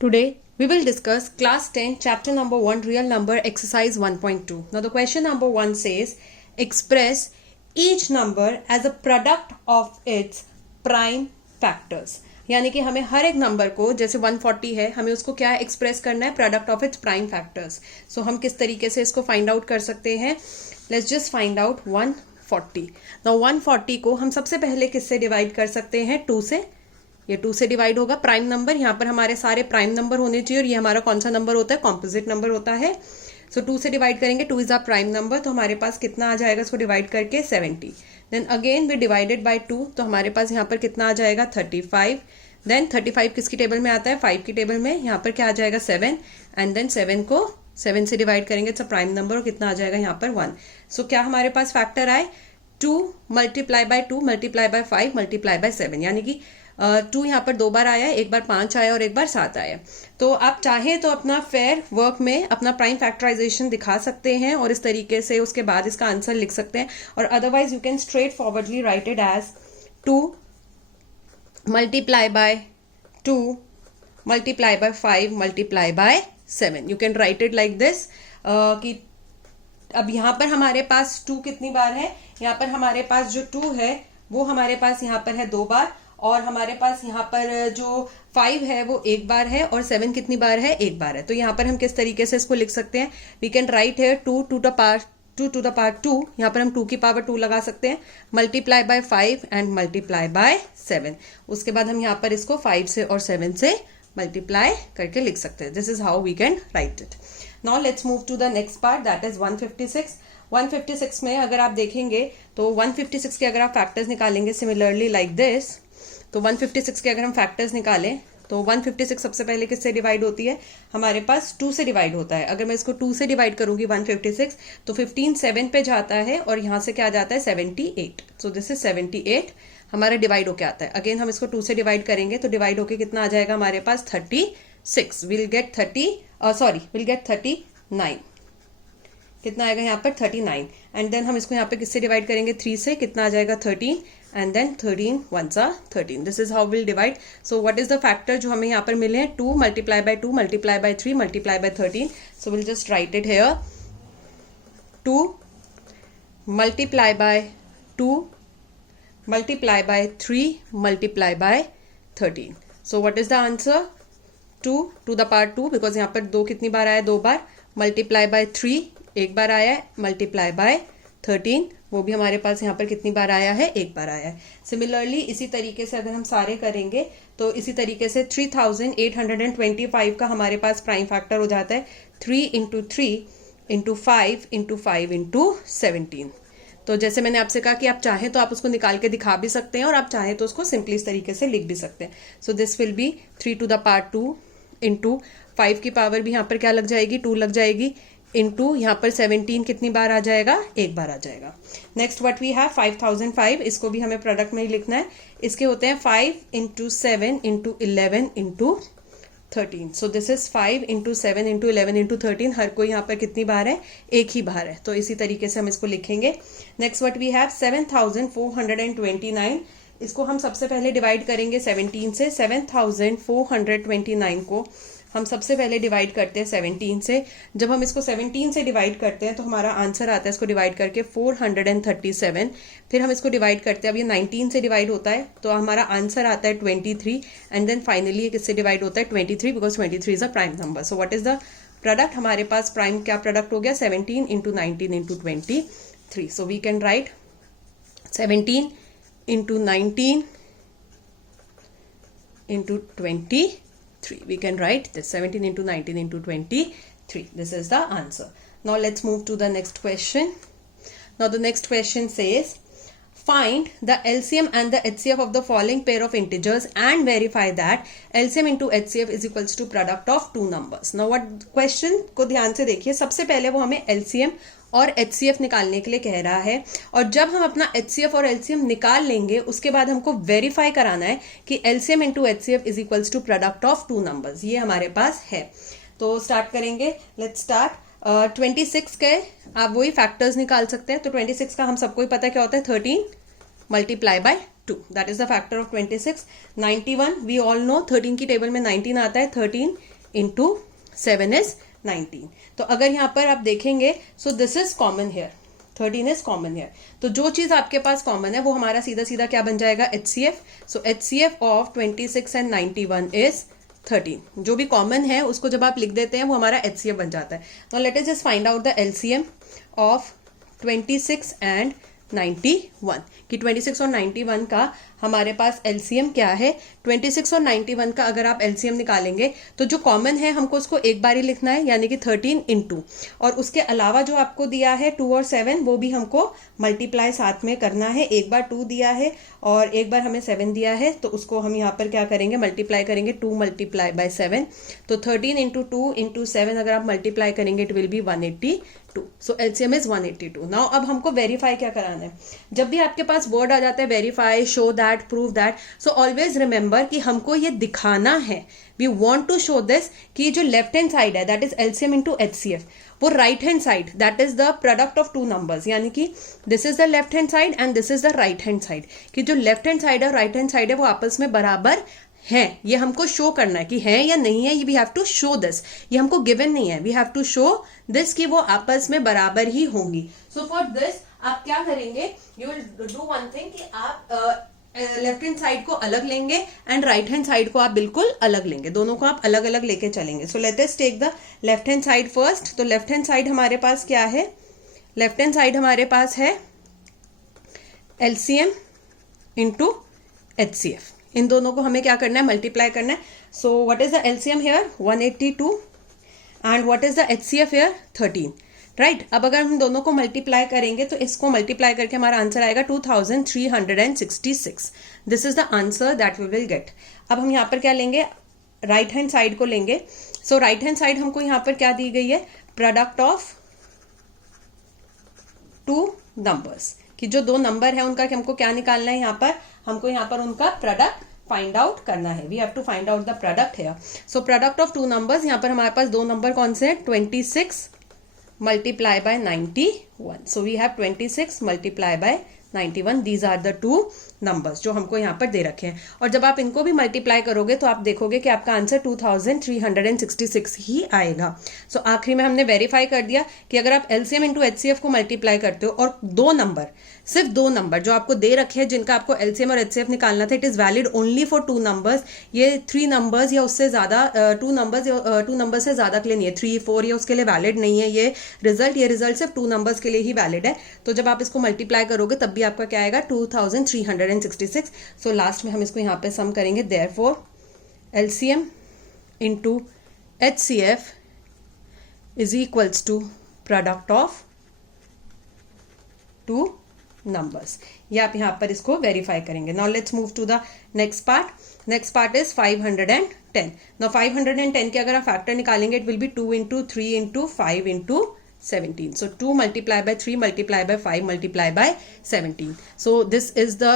Today, we will discuss class 10 chapter number 1 real number exercise 1.2. Now the question number 1 says express each number as a product of its prime factors. यानी कि हमें हर एक number को, जैसे 140 है, हमें उसको क्या एक्सप्रेस करना है, product of its prime factors. So हम किस तरीके से इसको फाइंड आउट कर सकते हैं. Let's just find out 140. Now 140 को हम सबसे पहले किससे डिवाइड कर सकते हैं, 2 से. ये 2 से डिवाइड होगा. प्राइम नंबर, यहाँ पर हमारे सारे प्राइम नंबर होने चाहिए और ये हमारा कौन सा नंबर होता है, कॉम्पोजिट नंबर होता है. सो 2 से डिवाइड करेंगे, 2 इज अ प्राइम नंबर, तो हमारे पास कितना आ जाएगा इसको डिवाइड करके, 70. Then again we divided by 2, तो हमारे पास यहाँ पर कितना आ जाएगा, 35. देन 35 किसकी टेबल में आता है, 5 की टेबल में. यहाँ पर क्या आ जाएगा, 7. एंड देन 7 को 7 से डिवाइड करेंगे, इट्स अ प्राइम नंबर, और कितना आ जाएगा यहाँ पर 1. सो क्या हमारे पास फैक्टर आए, 2 multiply by 2 multiply by 5 multiply by 7. यानी कि 2 यहाँ पर 2 बार आया, एक बार 5 आया और एक बार 7 आया. तो आप चाहें तो अपना फेयर वर्क में अपना प्राइम फैक्टराइजेशन दिखा सकते हैं और इस तरीके से उसके बाद इसका आंसर लिख सकते हैं. और otherwise you can straightforwardly write it as 2 multiply by 2 multiply by 5 multiply by 7. You can write it like this कि अब यहाँ पर हमारे पास 2 कितनी बार है, यहाँ पर हमारे पास जो 2 है वो हमारे पास यहाँ पर है 2 बार, और हमारे पास यहाँ पर जो 5 है वो 1 बार है, और 7 कितनी बार है, 1 बार है. तो यहाँ पर हम किस तरीके से इसको लिख सकते हैं, we can write here 2 to the power 2. यहाँ पर हम 2 की पावर 2 लगा सकते हैं, multiply by 5 and multiply by 7. उसके बाद हम यहाँ पर इसको 5 से और 7 से मल्टीप्लाई करके लिख सकते हैं. This is how we can write it. Now let's move to the next part, that is 156. 156 में अगर आप देखेंगे तो 156 के अगर आप फैक्टर्स निकालेंगे सिमिलरली लाइक दिस, तो 156 के अगर हम फैक्टर्स निकालें तो 156 सबसे पहले किससे डिवाइड होती है, हमारे पास 2 से डिवाइड होता है. अगर मैं इसको 2 से डिवाइड करूंगी 156, तो 15 7 पे जाता है और यहां से क्या जाता है, 78. सो दिस इज 78 हमारा डिवाइड होके आता है. अगेन हम इसको 2 से डिवाइड करेंगे तो डिवाइड होके कितना आ जाएगा हमारे पास, 36. Will get 39. कितना आएगा यहाँ पर, 39. एंड देन हम इसको यहाँ पे किससे डिवाइड करेंगे, 3 से. कितना आ जाएगा, 13. And then 13 1s are 13. This is how will divide. So what is the factor जो हमें यहाँ पर मिले हैं, 2 multiply by 2 multiply by 3 multiply by 13. So will just write it here, 2 multiply by 2 multiply by 3 multiply by 13. So what is the answer, 2 to the power 2, because यहाँ पर 2 कितनी बार आया, 2 बार, मल्टीप्लाई बाय 3 1 बार आया है, मल्टीप्लाई बाय 13 वो भी हमारे पास यहाँ पर कितनी बार आया है, 1 बार आया है. सिमिलरली इसी तरीके से अगर हम सारे करेंगे तो इसी तरीके से 3825 का हमारे पास प्राइम फैक्टर हो जाता है, 3 इंटू 3 इंटू 5 इंटू 5 इंटू 17. तो जैसे मैंने आपसे कहा कि आप चाहें तो आप उसको निकाल के दिखा भी सकते हैं और आप चाहें तो उसको सिंपली इस तरीके से लिख भी सकते हैं. So this will be 3 to the power 2 into 5 की पावर भी यहाँ पर क्या लग जाएगी, 2 लग जाएगी, इंटू यहाँ पर 17 कितनी बार आ जाएगा, 1 बार आ जाएगा. Next what we have 5005. इसको भी हमें प्रोडक्ट में ही लिखना है. इसके होते हैं 5 into 7 into 11 into 13. So this is 5 into 7 into 11 into 13. हर कोई यहाँ पर कितनी बार है, 1 ही बार है. तो इसी तरीके से हम इसको लिखेंगे. Next what we have 7429. इसको हम सबसे पहले डिवाइड करेंगे 17 से. 7429 को हम सबसे पहले डिवाइड करते हैं 17 से. जब हम इसको 17 से डिवाइड करते हैं तो हमारा आंसर आता है इसको डिवाइड करके 437. फिर हम इसको डिवाइड करते हैं, अब ये 19 से डिवाइड होता है तो हमारा आंसर आता है 23. एंड देन फाइनली ये किससे डिवाइड होता है, 23, because 23 is a prime number. So what is the product, हमारे पास प्राइम क्या प्रोडक्ट हो गया, 17 into 19 into 23. So we can write 17 into 19 into 23. We can write this 17 into 19 into 23. This is the answer. Now let's move to the next question. Now the next question says find the LCM and the HCF of the following pair of integers and verify that LCM into HCF is equals to product of two numbers. Now what question को ध्यान से देखिए. सबसे पहले वो हमें LCM और HCF निकालने के लिए कह रहा है, और जब हम अपना HCF और LCM निकाल लेंगे उसके बाद हमको वेरीफाई कराना है कि LCM into HCF is equals to product of two numbers. ये हमारे पास है. तो स्टार्ट करेंगे. Let's start. 26 के आप वही फैक्टर्स निकाल सकते हैं. तो 26 का हम सबको ही पता है क्या होता है, 13 multiply by 2, that is the factor of 26. 91 we all know 13 की टेबल में 19 आता है, 13 इंटू 7 इज 19. तो अगर यहाँ पर आप देखेंगे so this is common hair, 13 is common here. तो जो चीज आपके पास कॉमन है वो हमारा सीधा सीधा क्या बन जाएगा, HCF. So HCF of 26 and 91 is 13. जो भी कॉमन है उसको जब आप लिख देते हैं वो हमारा HCF बन जाता है. Now let us just find out the LCM of 26 and 91 कि 26 और 91 का हमारे पास LCM क्या है. 26 और 91 का अगर आप LCM निकालेंगे तो जो कॉमन है हमको उसको एक बार ही लिखना है, यानी कि 13 इंटू, और उसके अलावा जो आपको दिया है 2 और 7 वो भी हमको मल्टीप्लाई साथ में करना है. एक बार 2 दिया है और एक बार हमें 7 दिया है, तो उसको हम यहाँ पर क्या करेंगे, मल्टीप्लाई करेंगे. 2 मल्टीप्लाई बाय 7, तो 13 इंटू 2 इंटू 7 अगर आप मल्टीप्लाई करेंगे it will B 182. So LCM is 182. Now अब हमको वेरीफाई क्या कराना है. जब भी आपके पास वर्ड आ जाता है verify, show that, prove that, so always remember कि हमको ये दिखाना है, we want to show this कि जो लेफ्ट हैंड साइड है that is LCM into HCF, वो right hand side that is the product of two numbers, यानी कि this is the left hand side and this is the right hand side, कि जो left hand side है right hand side है वो आपस में बराबर है. ये हमको शो करना है कि है या नहीं है, ये we have to show this. ये हमको गिवन नहीं है, we have to show this कि वो आपस में बराबर ही होंगी. सो फॉर दिस आप क्या करेंगे, you will do one thing कि आप लेफ्ट हैंड साइड को अलग लेंगे एंड राइट हैंड साइड को आप बिल्कुल अलग लेंगे, दोनों को आप अलग अलग लेके चलेंगे. So let us take the left hand side first. तो लेफ्ट हैंड साइड हमारे पास क्या है, लेफ्ट हैंड साइड हमारे पास है LCM इंटू HCF. इन दोनों को हमें क्या करना है, मल्टीप्लाई करना है. So what is the LCM here, 182, and what is the HCF here, 13. Right. अब अगर हम दोनों को मल्टीप्लाई करेंगे तो इसको मल्टीप्लाई करके हमारा आंसर आएगा 2366. This is the answer that we will get. अब हम यहाँ पर क्या लेंगे, राइट हैंड साइड को लेंगे. सो राइट हैंड साइड हमको यहाँ पर क्या दी गई है, प्रोडक्ट ऑफ टू नंबर्स, कि जो दो नंबर है उनका हमको क्या निकालना है, यहाँ पर हमको यहाँ पर उनका प्रोडक्ट फाइंड आउट करना है. We have to find out the product here. So product of two numbers, यहाँ पर हमारे पास दो नंबर कौन से हैं, 26 multiply by 91. So we have 26 multiply by 91. These are the two numbers जो हमको यहाँ पर दे रखे हैं. और जब आप इनको भी मल्टीप्लाई करोगे तो आप देखोगे कि आपका आंसर 2366 ही आएगा. सो आखिरी में हमने वेरीफाई कर दिया कि अगर आप LCM इंटू HCF को मल्टीप्लाई करते हो और दो नंबर, सिर्फ दो नंबर जो आपको दे रखे हैं जिनका आपको LCM और HCF निकालना था, it is valid only for to numbers. ये 3 नंबर्स या उससे ज्यादा, टू नंबर से ज्यादा के लिए नहीं है, 3, 4 या उसके लिए वैलिड नहीं है ये रिजल्ट सिर्फ टू नंबर्स के लिए ही वैलिड है. तो जब आप इसको मल्टीप्लाई करोगे तब भी आपका क्या आएगा, 2366. सो लास्ट में हम इसको यहाँ पे सम करेंगे. Therefore LCM into HCF is equals to product of two numbers. ये आप यहाँ पर इसको वेरीफाई करेंगे. Now let's move to the next part. Next part is 510. Now 510 के अगर आप फैक्टर निकालेंगे it will be 2 into 3 into 5 into 17. So 2 multiply by 3 multiply by 5 multiply by 17. So this is the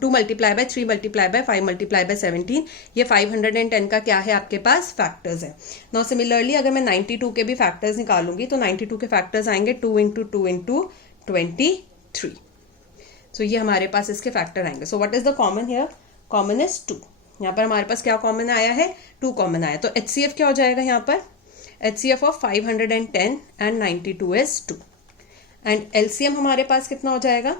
2 multiply by 3 multiply by 5 multiply by 17. ये 510 का क्या है आपके पास, factors है. Now similarly अगर मैं 92 के भी फैक्टर्स निकालूंगी तो 92 के फैक्टर्स आएंगे 2 इंटू 2 इंटू 23. So ये हमारे पास इसके फैक्टर आएंगे. So what is the common here? Common is 2. यहाँ पर हमारे पास क्या कॉमन आया है, 2 कॉमन आया. तो HCF क्या हो जाएगा यहाँ पर, HCF of 510 and 92 is 2. And LCM हमारे पास कितना हो जाएगा,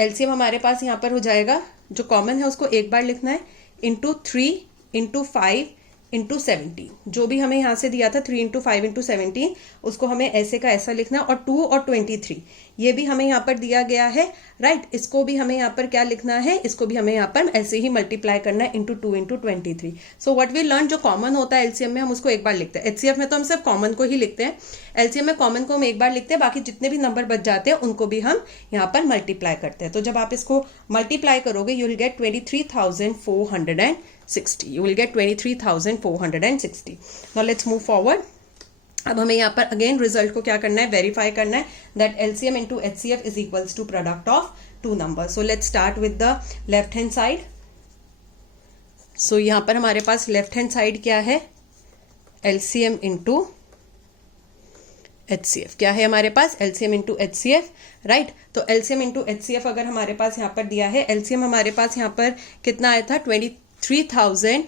LCM हमारे पास यहाँ पर हो जाएगा, जो कॉमन है उसको एक बार लिखना है, इंटू 3 इंटू 5 इंटू 17. जो भी हमें यहाँ से दिया था 3 इंटू 5 इंटू 17 उसको हमें ऐसे का ऐसा लिखना है. और 2 और 23 ये भी हमें यहाँ पर दिया गया है, राइट. इसको भी हमें यहाँ पर क्या लिखना है, इसको भी हमें यहाँ पर ऐसे ही मल्टीप्लाई करना है into 2 into 23. So what we learn, जो कॉमन होता है LCM में हम उसको एक बार लिखते हैं, HCF में तो हम सिर्फ कॉमन को ही लिखते हैं, LCM में कॉमन को हम एक बार लिखते हैं, बाकी जितने भी नंबर बच जाते हैं उनको भी हम यहाँ पर मल्टीप्लाई करते हैं. तो जब आप इसको मल्टीप्लाई करोगे you will gate 23,460. You will get 23,460. Now let's move forward. अब हमें यहाँ पर अगेन रिजल्ट को क्या करना है, वेरीफाई करना है that LCM into HCF is equals to product of two number. So let's start with the left hand side. So यहाँ पर हमारे पास लेफ्ट हैंड साइड क्या है, LCM इंटू HCF। क्या है हमारे पास? LCM into HCF, right. तो LCM इंटू HCF अगर हमारे पास यहाँ पर दिया है, LCM हमारे पास यहाँ पर कितना आया था? 23,000,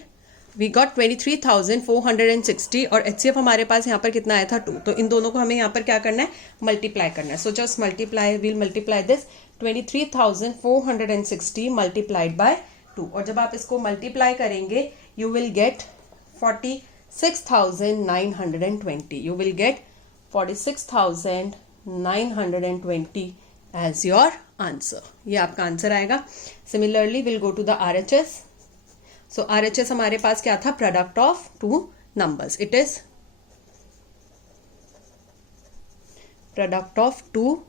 वी गॉट 23,460 और HCF हमारे पास यहाँ पर कितना आया था? 2। तो इन दोनों को हमें यहाँ पर क्या करना है? मल्टीप्लाई करना है। So just multiply, will multiply this 23,460 multiplied by 2 और जब आप इसको मल्टीप्लाई करेंगे you will get 46,920। You will get 46,920 as your answer। ये आपका आंसर आएगा। Similarly will go to the RHS। So RHS हमारे पास क्या था? Product of two numbers. It is product of two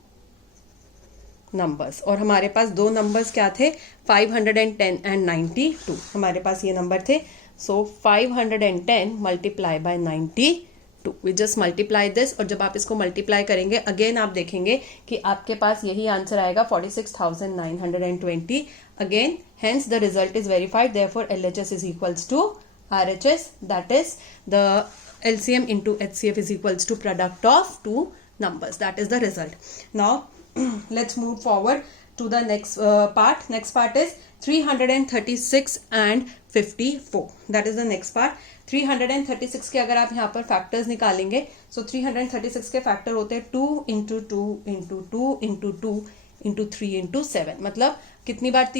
numbers और हमारे पास दो नंबर्स क्या थे? 510 एंड 92। हमारे पास ये नंबर थे। So 510 multiply by 92, we just multiply this और जब आप इसको मल्टीप्लाई करेंगे अगेन आप देखेंगे कि आपके पास यही आंसर आएगा 46,920 again. Hence the result is verified, therefore LHS is equals to RHS, that is the LCM into HCF is equals to product of two numbers. That is the result. Now let's move forward to the next part. Next part is 336 and 54. That is the next part. 336 के अगर आप यहाँ पर factors निकालेंगे, so 336 के factor होते हैं 2 into 2 into 2 into 2 into 3 into 7। मतलब कितनी बार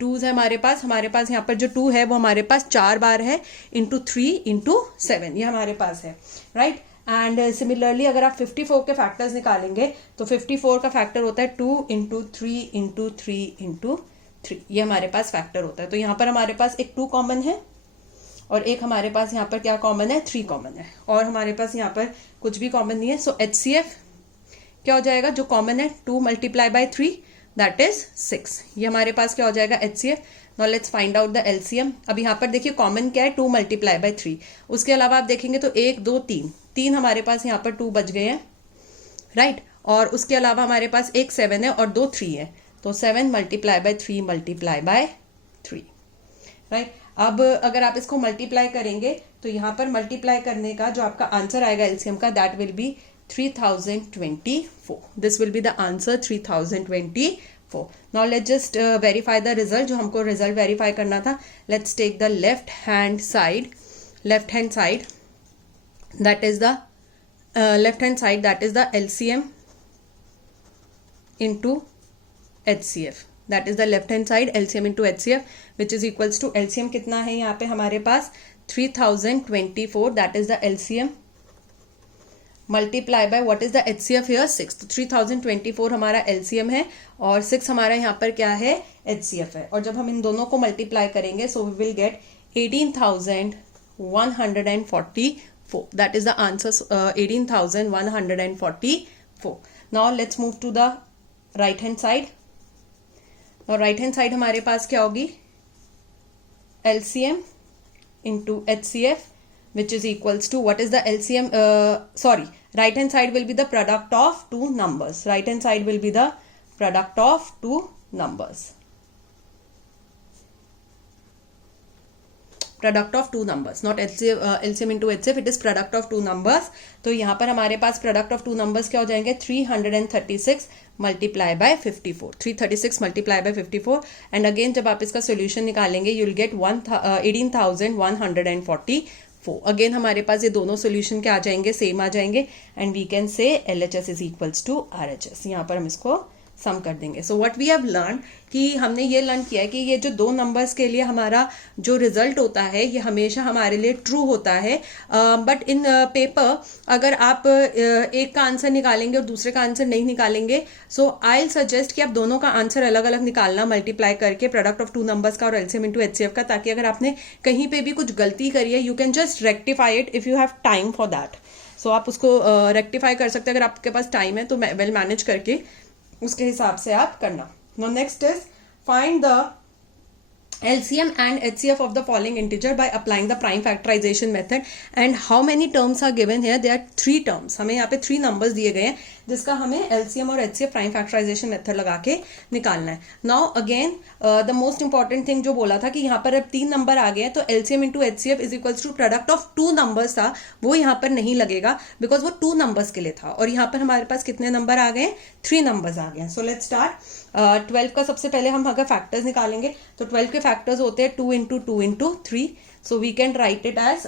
टूज है हमारे पास? हमारे पास यहाँ पर जो 2 है वो हमारे पास 4 बार है, into 3 into 7 ये हमारे पास है, राइट। एंड सिमिलरली अगर आप 54 के फैक्टर्स निकालेंगे तो 54 का फैक्टर होता है 2 into 3 into 3 into 3। ये हमारे पास फैक्टर होता है। तो यहाँ पर हमारे पास एक 2 कॉमन है और एक हमारे पास यहाँ पर क्या कॉमन है? 3 कॉमन है और हमारे पास यहाँ पर कुछ भी कॉमन नहीं है। सो HCF क्या हो जाएगा? जो कॉमन है 2 मल्टीप्लाई बाय 3 दैट इज 6। ये हमारे पास क्या हो जाएगा? HCF। Now let's find out the LCM। अब यहाँ पर देखिए कॉमन क्या है? 2 मल्टीप्लाई बाय 3। उसके अलावा आप देखेंगे तो 1 2 3 हमारे पास यहाँ पर 2 बच गए हैं, राइट। और उसके अलावा हमारे पास एक 7 है और 2 3 है, तो 7 multiply by 3 multiply by 3, right. अब अगर आप इसको मल्टीप्लाई करेंगे तो यहाँ पर मल्टीप्लाई करने का जो आपका आंसर आएगा LCM का, that will be 3024। This will be the answer 3024। Now let's just verify the result. जो हमको रिजल्ट वेरीफाई करना था, let's take the left hand side that is the left hand side, that is the LCM into HCF, that is the left hand side LCM into HCF which is equals to LCM कितना है यहाँ पे हमारे पास? 3024, that is the LCM multiply by what is the HCF here? 6। तो 3024 हमारा LCM है और 6 हमारा यहाँ पर क्या है? HCF है। और जब हम इन दोनों को मल्टीप्लाई करेंगे so we will get 18,144। That is the answer, 18,144। Now let's move to the right hand side. Now right hand side हमारे पास क्या होगी? LCM into HCF which is equals to what is the LCM? Right hand side will be the product of two numbers. Right hand side will be the product of two numbers. Product of 2 numbers, not LCM into HCF, it is product of 2 numbers. तो यहाँ पर हमारे पास product of 2 numbers क्या हो जाएंगे? 336 multiply by 54, 336 multiply by 54। And again जब आप इसका सोल्यूशन निकालेंगे यू विल गेट 18,144। अगेन हमारे पास ये दोनों सोल्यूशन के आ जाएंगे, सेम आ जाएंगे and we can say LHS is equals to RHS। यहाँ पर हम इसको सम कर देंगे। So what we have learn, कि हमने ये लर्न किया है कि ये जो 2 नंबर्स के लिए हमारा जो रिजल्ट होता है ये हमेशा हमारे लिए ट्रू होता है। बट इन पेपर अगर आप एक का आंसर निकालेंगे और दूसरे का आंसर नहीं निकालेंगे, सो आई विल सजेस्ट कि आप दोनों का आंसर अलग अलग निकालना मल्टीप्लाई करके, प्रोडक्ट ऑफ 2 नंबर्स का और LCM into HCF का, ताकि अगर आपने कहीं पे भी कुछ गलती करी है you can just rectify it if you have time for that. So आप उसको रेक्टिफाई कर सकते हैं अगर आपके पास टाइम है तो वेल मैनेज करके उसके हिसाब से आप करना। Now next is find the LCM and HCF of the following integer by applying the prime factorization method. And how many terms are given here? There are 3 terms. हमें यहाँ पे 3 numbers दिए गए हैं जिसका हमें LCM और HCF प्राइम फैक्टराइजेशन मेथड लगा के निकालना है. Now again the most important thing जो बोला था कि यहाँ पर अब 3 नंबर आ गए हैं तो LCM into HCF is equals to product of 2 numbers था, वो यहाँ पर नहीं लगेगा बिकॉज वो 2 नंबर्स के लिए था. और यहाँ पर हमारे पास कितने नंबर आ गए? 3 नंबर्स आ गए हैं. सो लेट्स स्टार्ट. 12 का सबसे पहले हम अगर फैक्टर्स निकालेंगे तो 12 के फैक्टर्स होते हैं 2 into 2 into 3. So we can write it as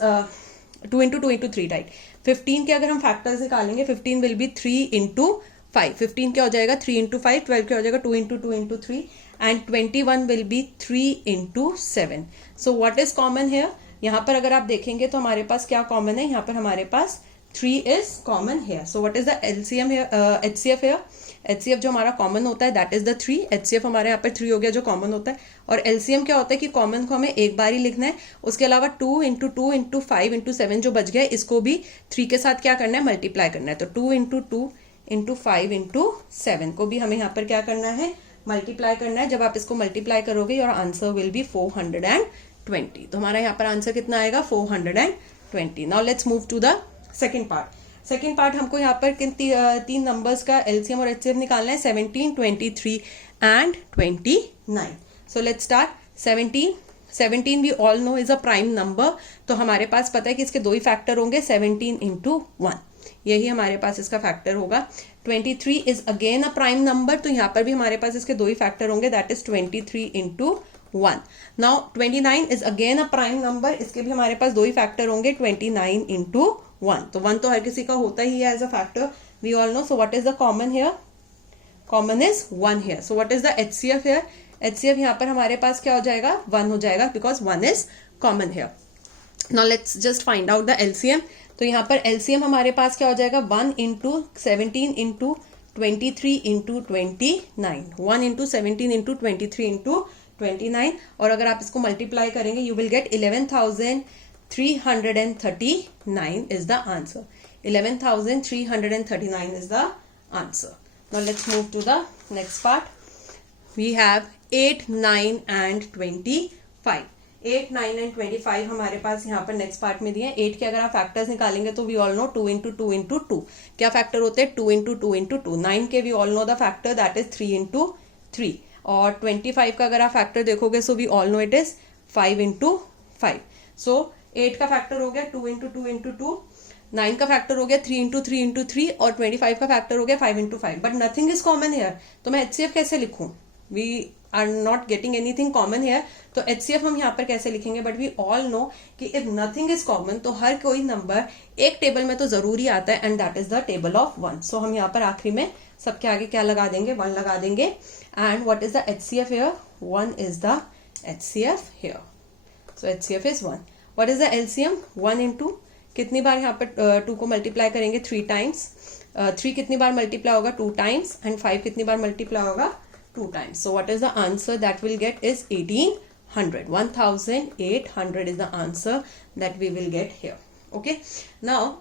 2 into 2 into 3, right. 15 के अगर हम फैक्टर्स निकालेंगे 15 विल बी 3 इंटू 5. 15 क्या हो जाएगा? 3 इंटू 5. 12 क्या हो जाएगा? 2 into 2 into 3. And 21 will be 3 into 7. So what is common hair? यहाँ पर अगर आप देखेंगे तो हमारे पास क्या कॉमन है? यहाँ पर हमारे पास 3 is common here. So what is the LCM here? HCF here? HCF जो हमारा कॉमन होता है दैट इज द 3. HCF हमारे यहाँ पर 3 हो गया जो कॉमन होता है. और LCM क्या होता है कि कॉमन को हमें एक बार ही लिखना है. उसके अलावा 2 इंटू 2 इंटू 5 इंटू 7 जो बच गया इसको भी 3 के साथ क्या करना है? मल्टीप्लाई करना है. तो 2 इंटू 2 इंटू 5 इंटू 7 को भी हमें यहाँ पर क्या करना है? मल्टीप्लाई करना है. जब आप इसको मल्टीप्लाई करोगे योर आंसर विल बी 420. तो हमारा यहाँ पर आंसर कितना आएगा? 420. Now let's move to the second part. Second part हमको यहाँ पर किन 3 नंबर्स का LCM और HCF निकालना है. 17, 23 and 29. So let's start. 17 we all know is a prime number. तो हमारे पास पता है कि इसके 2 ही फैक्टर होंगे. 17 इंटू 1 यही हमारे पास इसका फैक्टर होगा. 23 is again a prime number. तो यहाँ पर भी हमारे पास इसके 2 ही फैक्टर होंगे that is 23 into 1. Now 29 is again a prime number. इसके भी हमारे पास 2 ही फैक्टर होंगे 29 इंटू 1. तो 1 तो हर किसी का होता ही है as a factor we all know. So what is the common here? Common is 1 here. So what is the HCF here? HCF यहाँ पर हमारे पास क्या हो जाएगा? 1 हो जाएगा because 1 is common hair. Now let's just find out the LCM. तो यहाँ पर LCM हमारे पास क्या हो जाएगा? 1 into 17 into 23 into 29. 1 into 17 into 23 into 29. और अगर आप इसको मल्टीप्लाई करेंगे you will gate 11,339 is the answer. 11,339 is the answer. Now let's move to the next part. We have 8, 9 and 25. 8, 9 and 25 हमारे पास यहाँ पर नेक्स्ट पार्ट में दिए. 8 के अगर आप फैक्टर्स निकालेंगे तो we all know 2 into 2 into 2. क्या फैक्टर होते हैं? 2 इंटू 2 इंटू 2. 9 के we all know the factor that is 3 into 3. और 25 का अगर आप फैक्टर देखोगे so we all know it is 5 into 5. सो 8 का फैक्टर हो गया 2 इंटू 2 इंटू 2. 9 का फैक्टर हो गया 3 इंटू 3 इंटू 3. और 25 का फैक्टर हो गया 5 into 5. But nothing is common here. तो मैं HCF कैसे लिखूं? We are not getting anything common here. तो HCF हम यहाँ पर कैसे लिखेंगे? बट वी ऑल नो कि इफ नथिंग इज कॉमन तो हर कोई नंबर एक टेबल में तो जरूरी आता है and that is the table of 1. सो हम यहाँ पर आखिरी में सबके आगे क्या लगा देंगे? 1 लगा देंगे. And what is the HCF here? 1 is the HCF here. So HCF is 1. What is the LCM? 1 इंटू कितनी बार यहाँ पर 2 को मल्टीप्लाई करेंगे? 3 टाइम्स. 3 कितनी बार मल्टीप्लाई होगा? 2 टाइम्स. एंड 5 कितनी बार मल्टीप्लाई होगा? 2 times. So what is the answer that will get is 1800. 1800 is the answer that we will get here. Okay. Now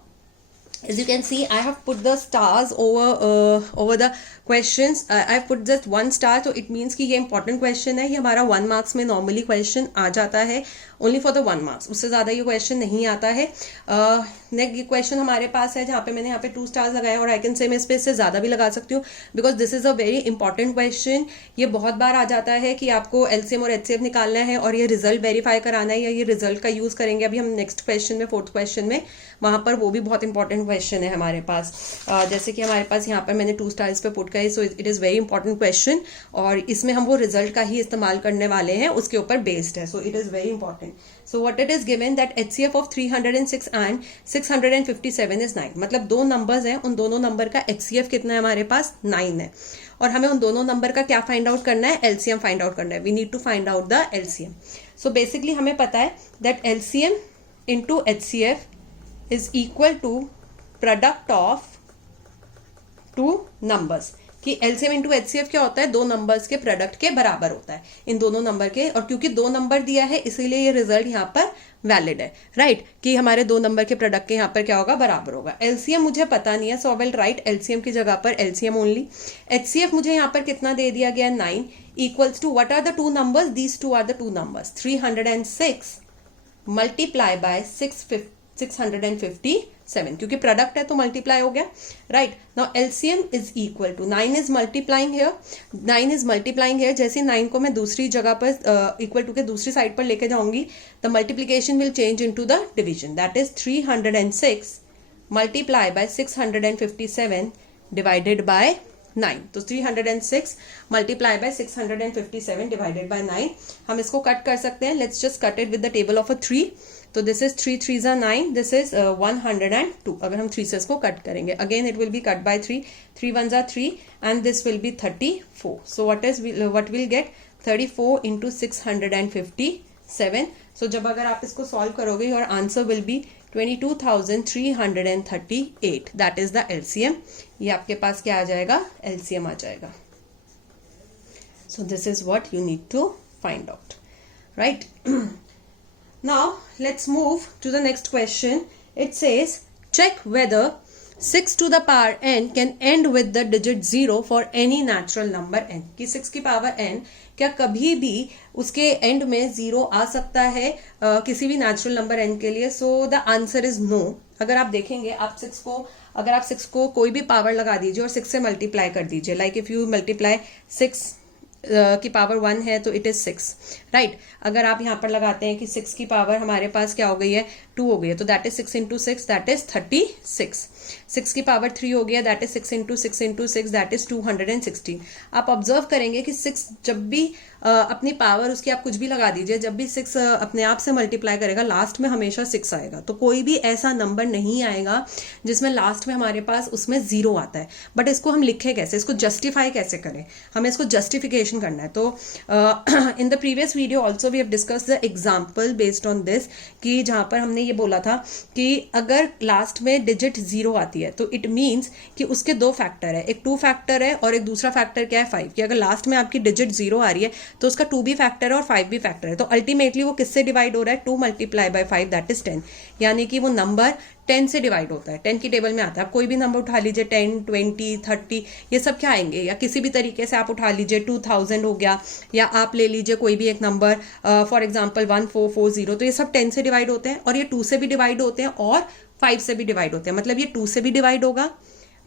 as you can see I have put the stars over the questions. I have put just 1 star. So it means कि ये important question है. ये हमारा 1 marks में normally question आ जाता है only for the 1 marks. उससे ज़्यादा ये question नहीं आता है. नेक्स्ट ये क्वेश्चन हमारे पास है जहाँ पे मैंने यहाँ पे 2 स्टार्स लगाए और आई कैन से मैं इस पे इससे ज़्यादा भी लगा सकती हूँ because this is a very important question. ये बहुत बार आ जाता है कि आपको LCM और HCF निकालना है और ये रिजल्ट वेरीफाई कराना है या ये रिजल्ट का यूज़ करेंगे अभी हम नेक्स्ट क्वेश्चन में 4th क्वेश्चन में. वहाँ पर वो भी बहुत इंपॉर्टेंट क्वेश्चन है हमारे पास. जैसे कि हमारे पास यहाँ पर मैंने 2 स्टार्स पे पुट करे. So it is very important question और इसमें हम वो रिजल्ट का ही इस्तेमाल करने वाले हैं, उसके ऊपर बेस्ड है. So it is very important. So what it is given that HCF of 306 and 657 is 9. मतलब 2 नंबर्स हैं, उन दोनों नंबर का HCF कितना है हमारे पास? 9 है. और हमें उन दोनों नंबर का क्या फाइंड आउट करना है? LCM फाइंड आउट करना है. We need to find out the LCM. So basically हमें पता है that LCM into HCF is equal to product of 2 numbers. कि एलसीएम इंटू एचसीएफ क्या होता है, दो नंबर्स के प्रोडक्ट के बराबर होता है, इन दोनों नंबर के, और क्योंकि दो नंबर दिया है इसीलिए ये रिजल्ट यहाँ पर वैलिड है, राइट, कि हमारे दो नंबर के प्रोडक्ट के यहाँ पर क्या होगा, बराबर होगा। एलसीएम मुझे पता नहीं है, सो आई विल राइट एलसीएम की जगह पर एलसीएम ओनली। एचसीएफ मुझे यहाँ पर कितना दे दिया गया, 9 equals to what are the two numbers, these two are the two numbers, 306 multiply by 657, क्योंकि प्रोडक्ट है तो मल्टीप्लाई हो गया, right. Now LCM is equal to 9 is multiplying here, 9 is multiplying here, जैसे 9 को मैं दूसरी जगह पर इक्वल टू के दूसरी साइड पर लेके जाऊंगी, the multiplication will change into the division, that is 306 multiply by 657 divided by 9, तो 306 मल्टीप्लाई बाय 657 डिवाइडेड बाय 9, हम इसको कट कर सकते हैं, let's just cut it with the table of a 3, तो this is 3 3s are 9, this is 102, अगर हम 3 से इसको कट करेंगे, again it will B cut by 3, 3 1s are 3 and this will B 34, so what will get 34 into 657, सो जब अगर आप इसको सॉल्व करोगे your answer will be 22,338, that is the LCM, ये आपके पास क्या आ जाएगा, एलसीएम आ जाएगा। So this is what you need to find out, right. Now let's move to the next question, it says check whether 6 to the power n can end with the digit 0 for any natural number n, कि 6 की power n क्या कभी भी उसके and में 0 आ सकता है किसी भी नेचुरल नंबर n के लिए, so the answer is no. अगर आप देखेंगे अगर आप 6 को कोई भी पावर लगा दीजिए और 6 से मल्टीप्लाई कर दीजिए, लाइक इफ यू मल्टीप्लाई 6 की पावर 1 है तो इट इज 6, राइट। अगर आप यहाँ पर लगाते हैं कि 6 की पावर हमारे पास क्या हो गई है, 2 हो गई है, तो that is 6 into 6, that is 36। 6 की पावर 3 हो गया, that is 6 into 6 into 6, that is 216। आप ऑब्जर्व करेंगे कि 6 जब भी अपनी पावर उसकी आप कुछ भी लगा दीजिए, जब भी 6 अपने आप से मल्टीप्लाई करेगा लास्ट में हमेशा 6 आएगा, तो कोई भी ऐसा नंबर नहीं आएगा जिसमें लास्ट में हमारे पास उसमें 0 आता है। बट इसको हम लिखे कैसे, इसको जस्टिफाई कैसे करें, हमें इसको जस्टिफिकेशन करना है। तो in the previous video also we have discuss the example based on this, कि जहां पर हमने ये बोला था कि अगर लास्ट में डिजिट 0 आती है तो इट मीन्स कि उसके दो फैक्टर है, एक 2 फैक्टर है और एक दूसरा फैक्टर क्या है, 5, कि अगर लास्ट में आपकी डिजिट 0 आ रही है तो उसका 2 भी फैक्टर है और 5 भी फैक्टर है, तो अल्टीमेटली वो किससे डिवाइड हो रहा है, 2 मल्टीप्लाई बाय 5 दैट इज 10, यानी कि वो नंबर 10 से डिवाइड होता है। 10 की टेबल में आता है, आप कोई भी नंबर उठा लीजिए, 10 20 30 ये सब क्या आएंगे, या किसी भी तरीके से आप उठा लीजिए, 2000 हो गया, या आप ले लीजिए कोई भी एक नंबर फॉर एग्जांपल 1440, तो ये सब 10 से डिवाइड होते हैं और ये 2 से भी डिवाइड होते हैं और 5 से भी डिवाइड होते हैं, मतलब ये 2 से भी डिवाइड होगा,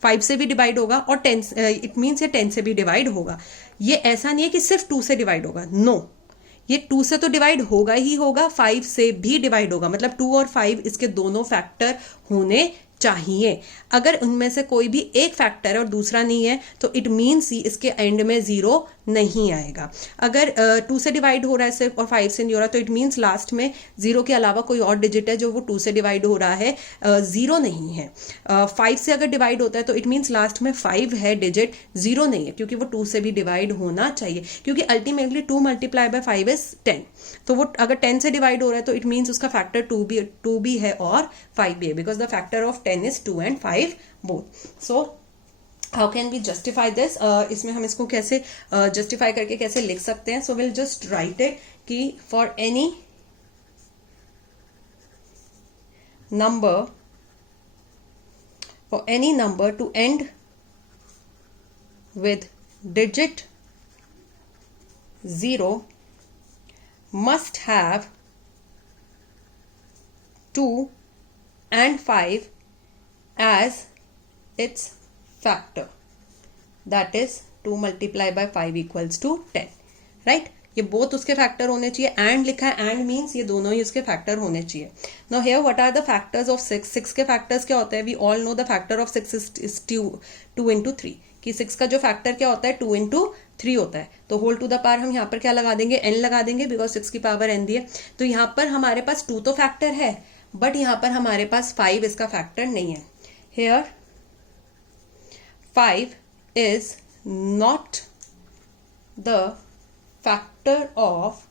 5 से भी डिवाइड होगा और 10, इट मीन्स ये 10 से भी डिवाइड होगा। ये ऐसा नहीं है कि सिर्फ 2 से डिवाइड होगा, नो, ये 2 से तो डिवाइड होगा ही होगा, 5 से भी डिवाइड होगा, मतलब 2 और 5 इसके दोनों फैक्टर होने चाहिए। अगर उनमें से कोई भी एक फैक्टर है और दूसरा नहीं है तो इट मीन्स इसके एंड में 0 नहीं आएगा। अगर 2 से डिवाइड हो रहा है सिर्फ और 5 से नहीं हो रहा तो इट मीन्स लास्ट में 0 के अलावा कोई और डिजिट है जो वो 2 से डिवाइड हो रहा है, 0 नहीं है। 5 से अगर डिवाइड होता है तो इट मीन्स लास्ट में 5 है डिजिट, 0 नहीं है, क्योंकि वो 2 से भी डिवाइड होना चाहिए, क्योंकि अल्टीमेटली 2 मल्टीप्लाई बाय 5 इज 10, तो वो अगर 10 से डिवाइड हो रहा है तो इट मीन्स उसका फैक्टर 2 भी है और 5 भी है, because the factor of 10 is 2 and 5 both. So how can we justify this? इसमें हम इसको कैसे justify करके कैसे लिख सकते हैं? So we'll just write it कि for any number to end with digit 0 must have 2 and 5 as its factor, that is 2 multiplied by 5 equals to 10, right? ये बोथ उसके फैक्टर होने चाहिए, एंड लिखा है, एंड मीन्स ये दोनों ही उसके फैक्टर होने चाहिए। Now here what are the factors of 6? 6 के फैक्टर्स क्या होते हैं? We all know the factor of 6 is 2 into 3, कि 6 का जो फैक्टर क्या होता है 2 into 3 होता है, तो होल टू द पावर हम यहाँ पर क्या लगा देंगे, n लगा देंगे, बिकॉज 6 की पावर n दी है, तो यहाँ पर हमारे पास 2 तो फैक्टर है बट यहाँ पर हमारे पास 5 इसका फैक्टर नहीं है। Here 5 is not the factor of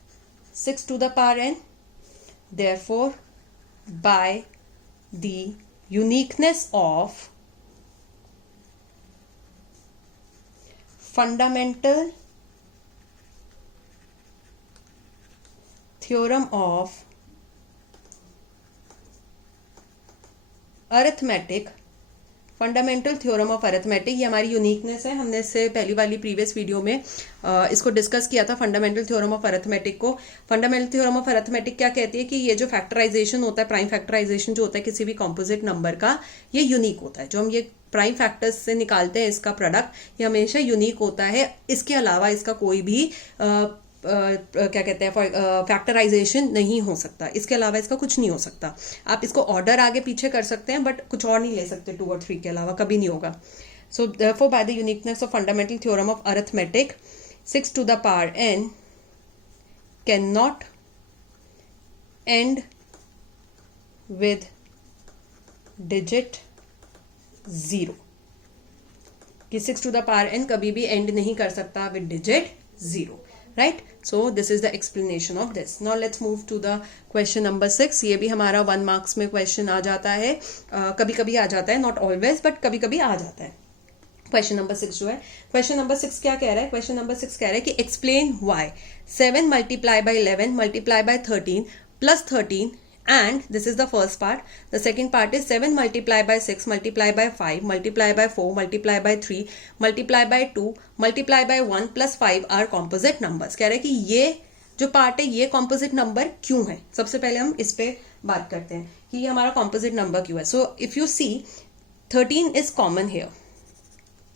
6 to the power n, therefore by the uniqueness of fundamental theorem of arithmetic, fundamental theorem of arithmetic, ये हमारी यूनिकनेस है। हमने इससे पहली वाली प्रीवियस वीडियो में इसको डिस्कस किया था, फंडामेंटल थ्योरम ऑफ अरिथमेटिक को। फंडामेंटल थ्योरम ऑफ अरिथमेटिक क्या कहती है कि ये जो फैक्टराइजेशन होता है, प्राइम फैक्टराइजेशन जो होता है किसी भी कॉम्पोजिट नंबर का, ये यूनिक होता है। जो हम ये प्राइम फैक्टर्स से निकालते हैं इसका प्रोडक्ट, ये हमेशा यूनिक होता है। इसके अलावा इसका कोई भी क्या कहते हैं फैक्टराइजेशन नहीं हो सकता, इसके अलावा इसका कुछ नहीं हो सकता। आप इसको ऑर्डर आगे पीछे कर सकते हैं बट कुछ और नहीं ले सकते 2 और 3 के अलावा, कभी नहीं होगा। So therefore by the uniqueness of fundamental theorem of arithmetic, 6 to the power n can not and with digit 0, कि 6 to the power n कभी भी एंड नहीं कर सकता with digit 0, right? So this is the explanation of this. Now let's move to the question number 6. ये भी हमारा 1 marks में question आ जाता है, कभी कभी आ जाता है, not always but कभी कभी आ जाता है। क्वेश्चन नंबर 6 जो है, क्वेश्चन नंबर 6 क्या कह रहा है? क्वेश्चन नंबर 6 कह रहा है कि explain why 7 multiply by 11 multiply by 13 plus 13, and this is the first part. The second part is 7 multiply by 6 multiply by 5 multiply by 4 multiply by 3 multiply by 2 multiply by 1 plus 5 are composite numbers. कह रहे हैं कि ये जो part है ये composite number क्यों है। सबसे पहले हम इस पे बात करते हैं कि ये हमारा composite number क्यों है। So if you see 13 is common here,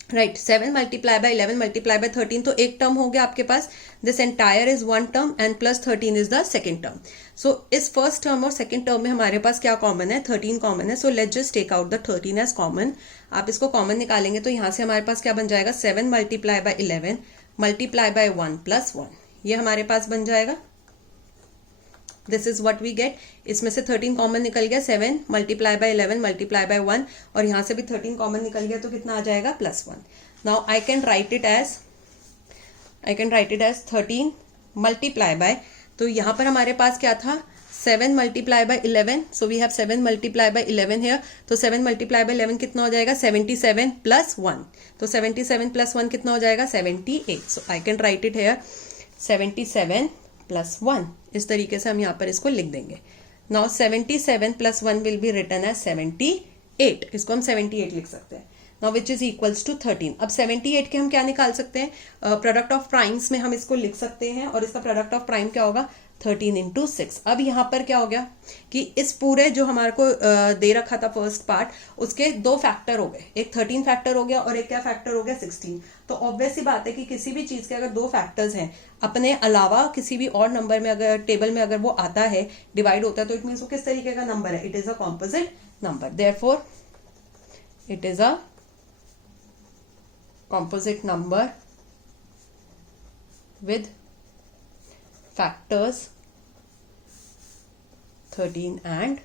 right. 7 multiply by 11 multiply by 13, तो एक टर्म हो गया आपके पास। This entire is 1 term and plus 13 is the second term. So इस फर्स्ट टर्म और सेकेंड टर्म में हमारे पास क्या कॉमन है? 13 कॉमन है। So let's just take out the 13 as common. आप इसको कॉमन निकालेंगे तो यहां से हमारे पास क्या बन जाएगा? 7 multiply by 11 multiply by 1 plus 1, ये हमारे पास बन जाएगा। This is what we get. इसमें से 13 कॉमन निकल गया, 7 मल्टीप्लाई बाय 11 मल्टीप्लाई बाय 1, और यहां से भी 13 कॉमन निकल गया, तो कितना आ जाएगा? Plus 1। Now I can write it as 13 multiply by, तो यहां पर हमारे पास क्या था? 7 multiply by 11, so we have 7 multiply by 11 here. तो 7 मल्टीप्लाई बाय 11 कितना हो जाएगा? 77 प्लस 1, तो 77 प्लस 1 कितना हो जाएगा? 78। So I can write it here 77 plus 1, इस तरीके से हम यहाँ पर इसको लिख देंगे। Now 77 plus 1 will be written as 78, इसको हम 78 लिख सकते हैं। Now which is equals to 13। अब 78 के हम क्या निकाल सकते हैं? प्रोडक्ट ऑफ प्राइम्स में हम इसको लिख सकते हैं, और इसका प्रोडक्ट ऑफ प्राइम क्या होगा? 13 इंटू 6। अब यहाँ पर क्या हो गया कि इस पूरे जो हमारे को दे रखा था फर्स्ट पार्ट, उसके 2 फैक्टर हो गए, एक 13 फैक्टर हो गया और एक क्या फैक्टर हो गया? 16। तो ऑब्वियस सी बात है कि किसी भी चीज के अगर 2 फैक्टर्स हैं, अपने अलावा किसी भी और नंबर में अगर टेबल में अगर वो आता है, डिवाइड होता है, तो इट मीन्स वो किस तरीके का नंबर है? It is a composite number. Therefore it is a composite number with factors 13 and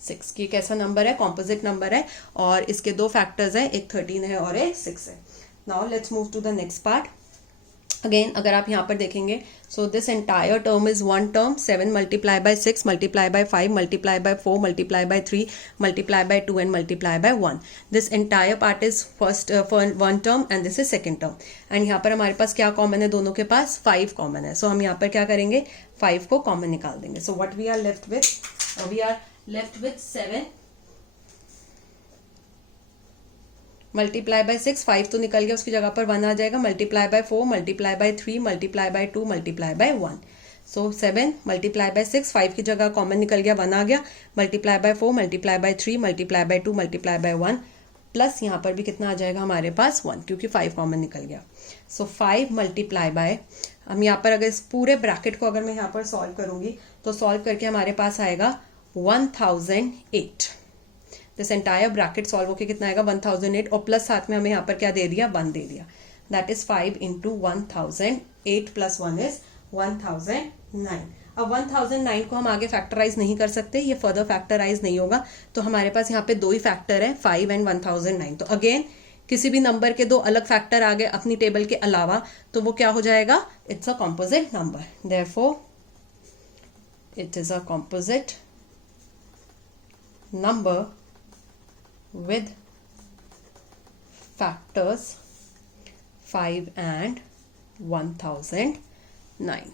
6। की कैसा नंबर है? कॉम्पोजिट नंबर है, और इसके 2 फैक्टर्स हैं, एक 13 है और एक 6 है। Now let's move to the next part. Again अगर आप यहाँ पर देखेंगे, so this entire term is 1 term, 7 multiply by 6 multiply by 5 multiply by 4 multiply by 3 multiply by 2 and multiply by 1। This entire part is first 1 term and this is second term. And यहाँ पर हमारे पास क्या common है? दोनों के पास 5 common है। सो हम यहाँ पर क्या करेंगे? 5 को कॉमन निकाल देंगे। So what we are left with? We are left with 7 multiply by 6, 5 तो निकल गया, उसकी जगह पर 1 आ जाएगा, multiply by 4 multiply by 3 multiply by 2 multiply by 1। So 7 multiply by 6, 5 की जगह कॉमन निकल गया, 1 आ गया, multiply by 4 multiply by 3 multiply by 2 multiply by 1, plus यहाँ पर भी कितना आ जाएगा हमारे पास? 1, क्योंकि 5 कॉमन निकल गया। सो 5 मल्टीप्लाई बाय, हम यहाँ पर अगर इस पूरे ब्रैकेट को अगर मैं यहाँ पर सॉल्व करूंगी, तो सॉल्व करके हमारे पास आएगा 1008। दिस एंटायर ब्रैकेट सॉल्व होके कितना आएगा? 1008, और प्लस साथ में हमें यहाँ पर क्या दे दिया? 1 दे दिया। That is 5 into 1008 plus 1 is 1009। अब 1009 को हम आगे फैक्टराइज नहीं कर सकते, ये फर्दर फैक्टराइज नहीं होगा, तो हमारे पास यहाँ पे 2 ही फैक्टर है, 5 एंड 1009। तो अगेन किसी भी नंबर के 2 अलग फैक्टर आ गए अपनी टेबल के अलावा, तो वो क्या हो जाएगा? It's a composite number. Therefore it is a composite number with factors 5 and 1009.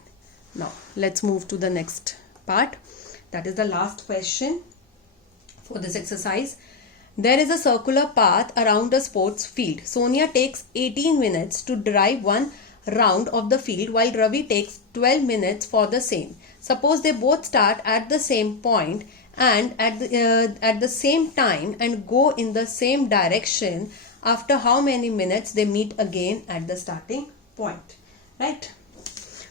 Now let's move to the next part. That is the last question for this exercise. There is a circular path around a sports field. Sonia takes 18 minutes to drive one round of the field while Ravi takes 12 minutes for the same. Suppose they both start at the same point and at the same time and go in the same direction. After how many minutes they meet again at the starting point, right?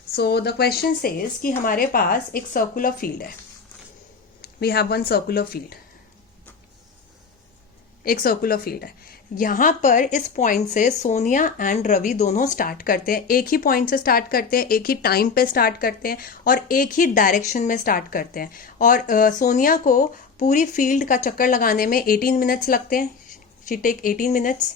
So the question says कि हमारे पास एक circular field है. We have one circular field. एक circular field है. यहां पर इस point से सोनिया एंड रवि दोनों स्टार्ट करते हैं. एक ही पॉइंट से स्टार्ट करते हैं, एक ही टाइम पे स्टार्ट करते हैं और एक ही डायरेक्शन में स्टार्ट करते हैं. और सोनिया को पूरी फील्ड का चक्कर लगाने में 18 मिनट्स लगते हैं. She take 18 minutes.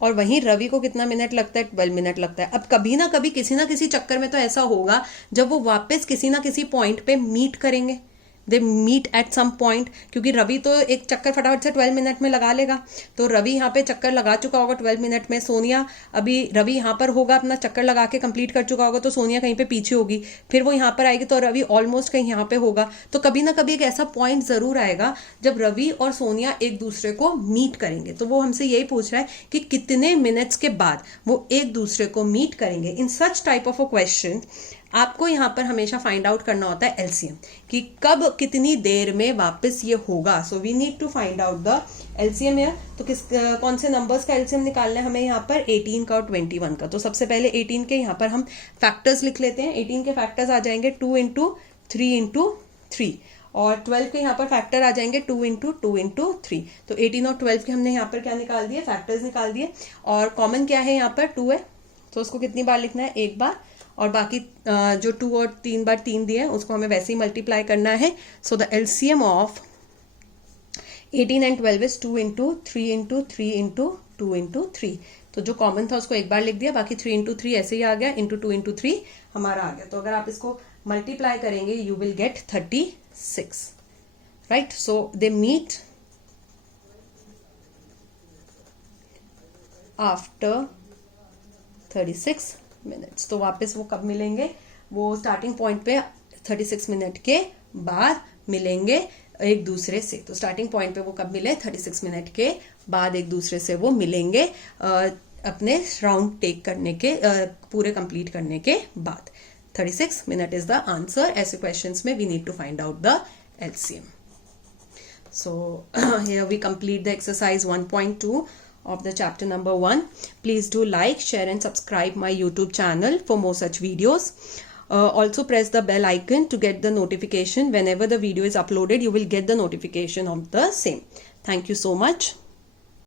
और वहीं रवि को कितना मिनट लगता है? 12 मिनट लगता है. अब कभी ना कभी किसी ना किसी चक्कर में तो ऐसा होगा जब वो वापस किसी ना किसी पॉइंट पे मीट करेंगे. They meet at some point. क्योंकि रवि तो एक चक्कर फटाफट से 12 मिनट में लगा लेगा. तो रवि यहाँ पे चक्कर लगा चुका होगा 12 मिनट में. सोनिया अभी रवि यहाँ पर होगा, अपना चक्कर लगा के कंप्लीट कर चुका होगा, तो सोनिया कहीं पे पीछे होगी. फिर वो यहाँ पर आएगी तो रवि ऑलमोस्ट कहीं यहाँ पे होगा. तो कभी ना कभी एक ऐसा पॉइंट जरूर आएगा जब रवि और सोनिया एक दूसरे को मीट करेंगे. तो वो हमसे यही पूछ रहा है कि कितने मिनट्स के बाद वो एक दूसरे को मीट करेंगे. In such type of a question आपको यहाँ पर हमेशा फाइंड आउट करना होता है एलसीएम, कि कब कितनी देर में वापस ये होगा. So we need to find out the LCM here. तो कौन से नंबर्स का एलसीएम निकालना है हमें यहाँ पर? 18 का और 21 का. तो सबसे पहले 18 के यहाँ पर हम फैक्टर्स लिख लेते हैं. 18 के फैक्टर्स आ जाएंगे 2 इंटू 3 इंटू 3 और 12 के यहाँ पर फैक्टर आ जाएंगे 2 इंटू 2 इंटू 3. तो 18 और 12 के हमने यहाँ पर क्या निकाल दिए? फैक्टर्स निकाल दिए. और कॉमन क्या है यहाँ पर? 2 है. तो उसको कितनी बार लिखना है? एक बार. और बाकी जो 2 और 3 बार 3 दिए हैं उसको हमें वैसे ही मल्टीप्लाई करना है. So the LCM of 18 and 12 is 2 into 3 into 3 into 2 into 3. तो जो कॉमन था उसको एक बार लिख दिया, बाकी 3 इंटू 3 ऐसे ही आ गया, इंटू 2 इंटू 3 हमारा आ गया. तो अगर आप इसको मल्टीप्लाई करेंगे you will get 36, right. So they meet after 36 minutes. तो वापस वो कब मिलेंगे? वो स्टार्टिंग पॉइंट पे 36 मिनट के बाद मिलेंगे एक दूसरे से. तो स्टार्टिंग पॉइंट पे वो कब मिले? 36 मिनट के बाद एक दूसरे से वो मिलेंगे अपने राउंड टेक करने के पूरे कंप्लीट करने के बाद. 36 मिनट इज द आंसर. ऐसे क्वेश्चंस में we need to find out the LCM. So here we complete the exercise 1.2 of the chapter number 1. Please do like, share and subscribe my YouTube channel for more such videos. Also press the bell icon to get the notification whenever the video is uploaded. You will get the notification of the same. Thank you so much.